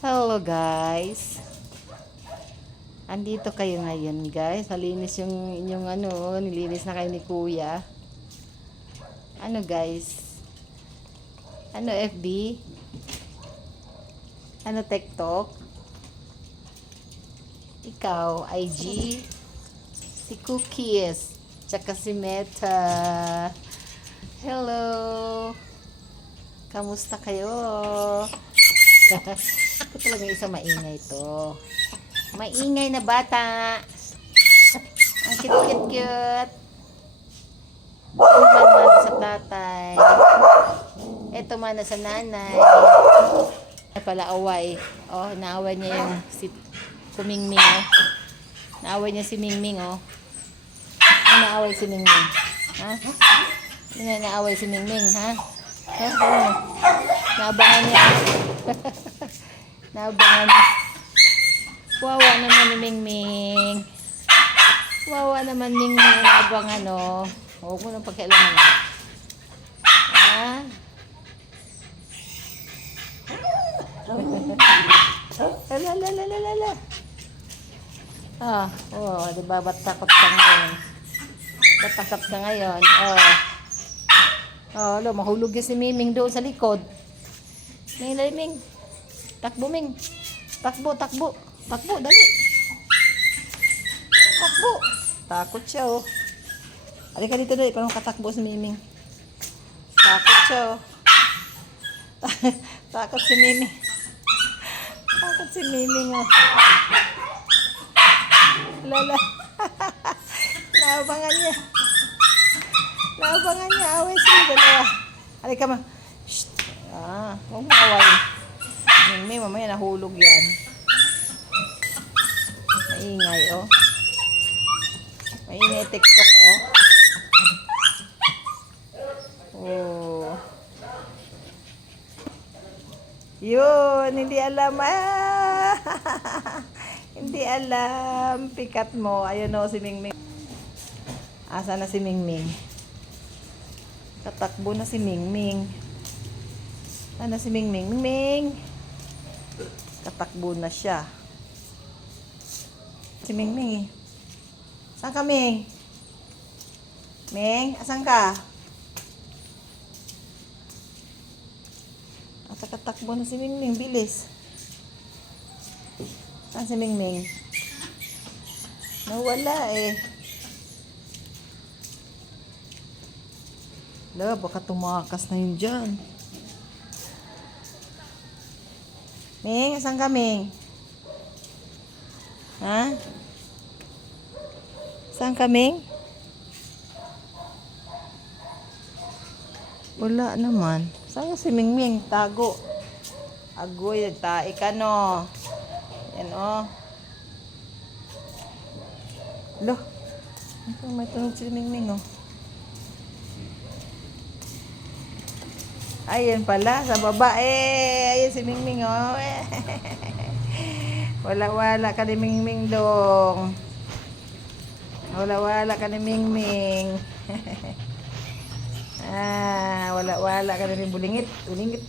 Hello guys. Andito kayo ngayon guys. Malinis yung inyong ano, nilinis na kayo ni kuya. Ano guys? Ano FB? Ano TikTok? Ikaw, IG? Si Cookies. Tsaka si Meta. Hello. Kamusta kayo? Ako talaga isa maingay to. Maingay na bata. Ang cute-cute-cute. Ito man sa tatay. Ito man sa nanay. Ay pala away. Oh, naaway niya yung si Kumingming oh. Naaway niya si Mingming oh. Ano naaway si Mingming? Ha? Ano naaway si Mingming ha? Ha? Ano? Naabangan niya. Naabangan niya. Wawa naman ni Mingming. Wawa naman Mingming. Naabangan oh. Huwag mo nang pagkailangan na. Ha? Ala, la, la, la, la, la. Ah, oh, di ba ba't takot ka ngayon? Ba't takot ka ngayon? Oh. Oh, lo, mahulog yung si Miming doon sa likod. Ming, dali, Ming. Takbo, Ming. Takbo, takbo. Takbo, dali. Takbo. Takot siya, oh. Halika dito, dali. Parang katakbo si Miming. Takot siya, oh. Takot si Miming. Takot si Miming, oh. Lala. Naabangan niya. Naabangan niya. Away sila dalawa. Halika ma. Shh. Ah, huwag mo away. Mimi, mamaya nahulog yan. Maingay, oh. Maingay TikTok, oh. Oh. Yun, hindi alam. Ah! hindi alam. Pikat mo. Ayun o, si Mingming. Asa na si Mingming? Tatakbo na si Mingming. Ano si Mingming? Mingming! Tatakbo na siya. Si Mingming eh. Saan ka, Ming? Ming, asan ka? Asa katakbo na si Mingming. Bilis. Saan si Mingming? Nawala eh. La, baka tumakas na yun dyan. Ming, asan ka, Ming? Ha? Saan ka, Ming? Wala naman. Saan ka si Mingming? Tago. Agoy, nagtae ka, no? Yan, oh. Lo. Ito, may tunog si Mingming, oh. Ayun pala, sa baba. Eh, ayun si Mingming, oh. Wala-wala ka ni Mingming dong. Wala-wala ka ni Mingming. ah, wala-wala ka ni Bulingit. Bulingit.